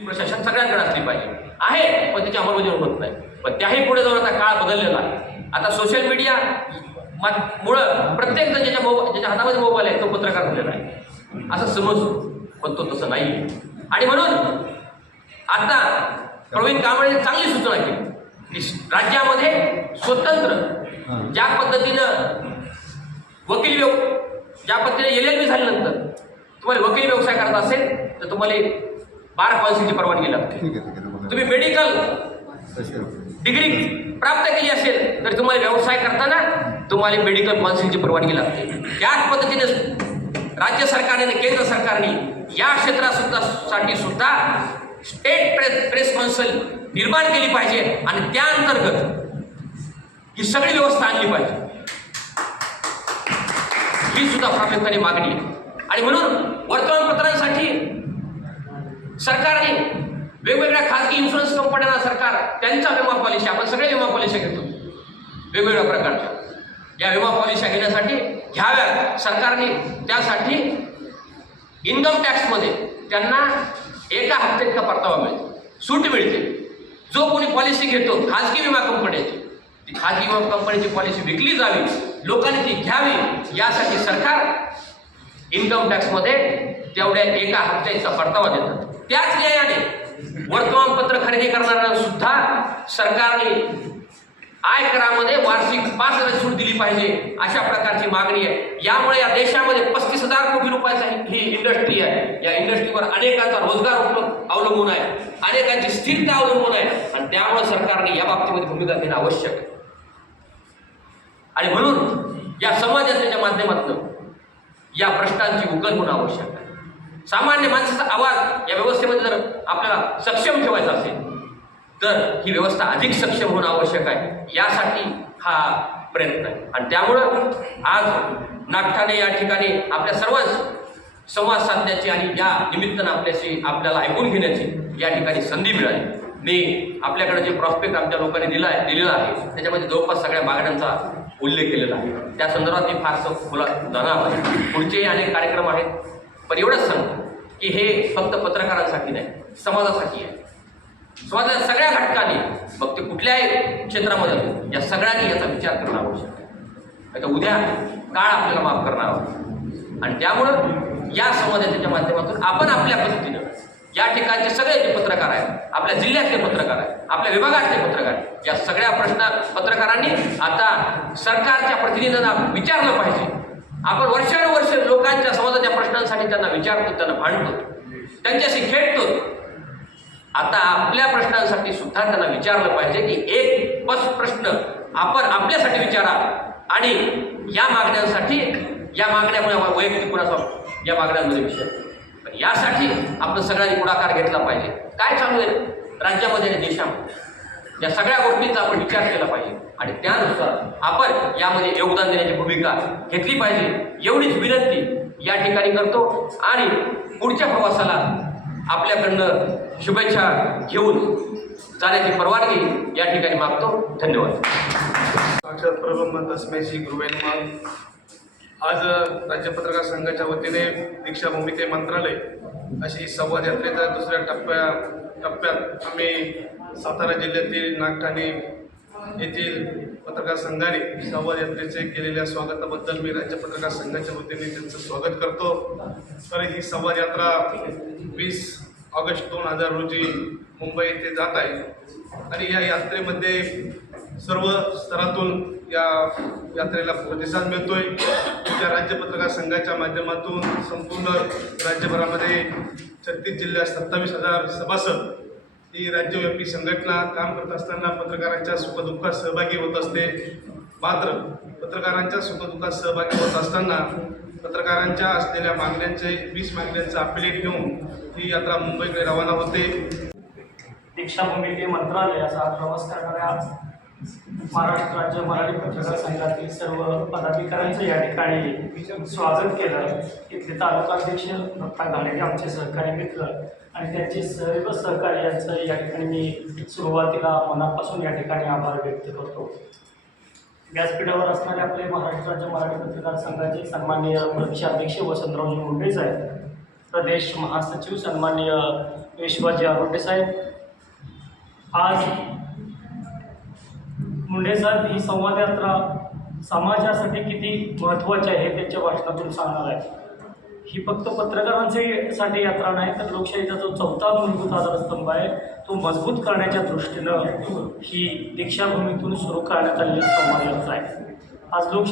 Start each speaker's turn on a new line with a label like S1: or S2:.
S1: प्रशासन सगळ्यांकडे असली पाहिजे. आहे पण त्याची अंमलबजावणी होत नाही. पण त्याही पुढे जाऊन आता काळ बदललेला आहे. आता सोशल मीडिया मुळं प्रत्येक जण ज्याच्या मोबाईल ज्याच्या हातामध्ये मोबाईल आहे तो पत्रकार झालेला आहे. असं समजतो पण तो तसं नाही आणि म्हणून आता प्रवीण कांबळे चांगली सूचना केली की राज्यामध्ये स्वतंत्र ज्या पद्धतीनं वकील व्यव ज्या पद्धतीने एल एल बी झाल्यानंतर तुम्हाला वकील व्यवसाय करायचा असेल तर तुम्हाला बार काउन्सिलची परवानगी लागते.
S2: ठीक आहे ठीक आहे बघा.
S1: तुम्ही मेडिकल डिग्री प्राप्त केली असेल तर तुम्हाला व्यवसाय करताना तुम्हाला मेडिकल काउन्सिलची परवानगी लागते. त्याच पद्धतीने राज्य सरकारने आणि केंद्र सरकारने या क्षेत्रा सुद्धा साठी सुद्धा स्टेट प्रेस प्रेस काउन्सिल निर्माण केली पाहिजे आणि त्या अंतर्गत ही सगळी व्यवस्था आणली पाहिजे. ही सुद्धा प्रामुख्याने मागणी आहे. आणि म्हणून वर्तमानपत्रांसाठी सरकारने वेगवेगळ्या खाजगी इन्शुरन्स कंपन्यांना सरकार त्यांच्या विमा पॉलिसी आपण सगळे विमा पॉलिसी घेतो. वेगवेगळ्या प्रकारच्या. या विमा पॉलिसी घेण्यासाठी घ्याव्या. सरकारने त्यासाठी इन्कम टॅक्समध्ये त्यांना एका हप्त्यात परतावा मिळतो? सूट मिळते. जो कोणी पॉलिसी घेतो खाजगी विमा कंपन्याची ती खाजगी विमा कंपनीची पॉलिसी विकली जावी लोकांनी ती घ्यावी यासाठी सरकार इन्कम टॅक्समध्ये तेवढ्या एका हप्त्याचा परतावा देतात. त्याच न्यायाने वर्तमानपत्र खरेदी करणाऱ्यांना सुद्धा सरकारने आयकरामध्ये वार्षिक पाच हजार सूट दिली पाहिजे अशा प्रकारची मागणी आहे. यामुळे या देशामध्ये पस्तीस हजार कोटी रुपयाचा ही- ही इंडस्ट्री आहे. या इंडस्ट्रीवर अनेकांचा रोजगार अवलंबून आहे. अनेकांची स्थिरता अवलंबून आहे. आणि त्यामुळे सरकारने या बाबतीमध्ये भूमिका घेणं आवश्यक आहे. आणि म्हणून या समाजाच्या माध्यमातून या प्रश्नांची उकल होणं आवश्यक आहे. सामान्य माणसाचा आवाज या व्यवस्थेमध्ये जर आपल्याला सक्षम ठेवायचा असेल तर ही व्यवस्था अधिक सक्षम होणं आवश्यक आहे. यासाठी हा प्रयत्न आहे. आणि त्यामुळं आज नागठाणे या ठिकाणी आपल्या सर्वांस संवाद साधण्याची आणि या निमित्तानं आपल्याशी आपल्याला ऐकून घेण्याची या ठिकाणी संधी मिळाली. मी आपल्याकडे जे प्रॉस्पेक्ट आमच्या लोकांनी दिला आहे दिलेला आहे त्याच्यामध्ये जवळपास सगळ्या मागण्यांचा उल्लेख केलेला आहे. त्या संदर्भात मी फारसं बोला जाणार आहे पुढचेही अनेक कार्यक्रम आहेत. पण एवढंच सांगतो की हे फक्त पत्रकारांसाठी नाही समाजासाठी आहे. समाजाच्या सगळ्या घटकांनी मग ते कुठल्याही क्षेत्रामध्ये या सगळ्यांनी याचा विचार करणं आवश्यक आहे. आता उद्या काळ आपल्याला माफ करणार आहोत. आणि त्यामुळं या समाजाच्या माध्यमातून आपण आपल्या पद्धतीनं या ठिकाणचे सगळे जे पत्रकार आहेत आपल्या जिल्ह्यातले पत्रकार आहेत आपल्या विभागातले पत्रकार आहेत या सगळ्या प्रश्न पत्रकारांनी आता सरकारच्या प्रतिनिधींना विचारलं पाहिजे. आपण वर्षानुवर्ष लोकांच्या समाजाच्या प्रश्नांसाठी त्यांना विचारतो त्यांना भांडतो त्यांच्याशी खेळतो. आता आपल्या प्रश्नांसाठी सुद्धा त्यांना विचारलं पाहिजे की एक बस प्रश्न आपण आपल्यासाठी विचारा आणि या मागण्यांसाठी या मागण्यामुळे वैयक्तिक कुणाचा या मागण्यांमध्ये विषय पण यासाठी आपण सगळ्यांनी पुढाकार घेतला पाहिजे. काय चालू आहे राज्यामध्ये आणि देशामध्ये? या सगळ्या गोष्टींचा आपण विचार केला पाहिजे. आणि त्यानुसार आपण यामध्ये योगदान देण्याची भूमिका घेतली पाहिजे. एवढीच विनंती या ठिकाणी करतो. आणि पुढच्या प्रवासाला आपल्याकडनं शुभेच्छा घेऊन जाण्याची परवानगी या ठिकाणी मागतो. धन्यवाद.
S3: साक्षात परब्रह्म तस्मै श्री आज राज्य पत्रकार संघाच्या वतीने दीक्षाभूमी ते मंत्रालय अशी संवाद यात्रेच्या दुसऱ्या टप्प्या टप्प्यात आम्ही सातारा जिल्ह्यातील नागठाणे येथील पत्रकार संघाने संवाद यात्रेचे केलेल्या स्वागताबद्दल मी राज्य पत्रकार संघाच्या वतीने त्यांचं स्वागत करतो. तर ही संवाद यात्रा वीस ऑगस्ट दोन हजार रोजी मुंबई येथे जात आहे. आणि या यात्रेमध्ये सर्व स्तरातून या यात्रेला प्रतिसाद मिळतोय. त्या राज्य पत्रकार संघाच्या माध्यमातून संपूर्ण राज्यभरामध्ये छत्तीस जिल्ह्यात सत्तावीस हजार सभासद ही राज्यव्यापी संघटना काम करत असताना पत्रकारांच्या सुखदुःखात सहभागी होत असते. मात्र पत्रकारांच्या सुखदुःखात सहभागी होत असताना पत्रकारांच्या असलेल्या मागण्यांचे वीस मागण्यांचं अपिलेट घेऊन ही यात्रा मुंबईकडे रवाना होते.
S4: दीक्षाभूमी ते मंत्रालय असा प्रवास करणाऱ्या महाराष्ट्र राज्य मराठी पत्रकार संघातील सर्व पदाधिकाऱ्यांचं या ठिकाणी स्वागत केलं. इथले तालुकाध्यक्ष दत्ता घाणेरे आमचे सहकारी मित्र आणि त्यांचे सर्व सहकार्यांचं या ठिकाणी मी सुरुवातीला मनापासून या ठिकाणी आभार व्यक्त करतो. व्यासपीठावर असणारे आपले महाराष्ट्र राज्य मराठी पत्रकार संघाचे सन्माननीय प्रदेशाध्यक्ष वसंतरावजी मुंडे साहेब प्रदेश महासचिव सन्माननीय विश्वाजी आरोटे साहेब आज मुंडे साहेब ही संवाद यात्रा समाजासाठी किती महत्त्वाची आहे त्यांच्या भाषणातून सांगणार आहे ही फक्त पत्रकारांची साठी यात्रा नाही तर लोकशाहीचा जो चौथा मूलभूत आधारस्तंभ आहे तो मजबूत करण्याच्या दृष्टीनं ही दीक्षाभूमीतून सुरू करण्यात आलेली संवाद यात्रा आहे. आज लोक